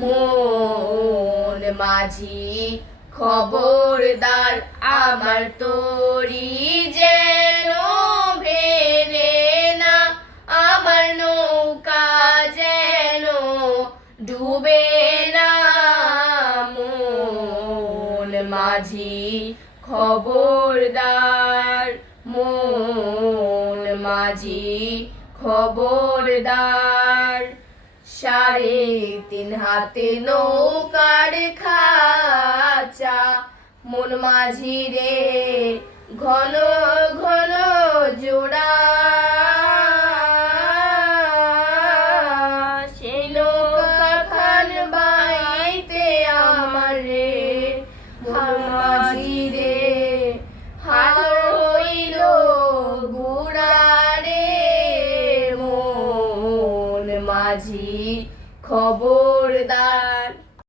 মন মাঝি খবরদার আমার তরি যেন ভেলে না, আমার নৌকা যেন ডুবে না। মন মাঝি খবরদার, মন মাঝি খবরদার। 3.5 হাতে নৌকার খাঁচা, মন মাঝি রে ঘন ঘন জোড়া। সেই নৌকা খান বাইতে আমার রে, মন মাঝি রে হাল হইল গুড়া রে। মন মাঝি খবরদার।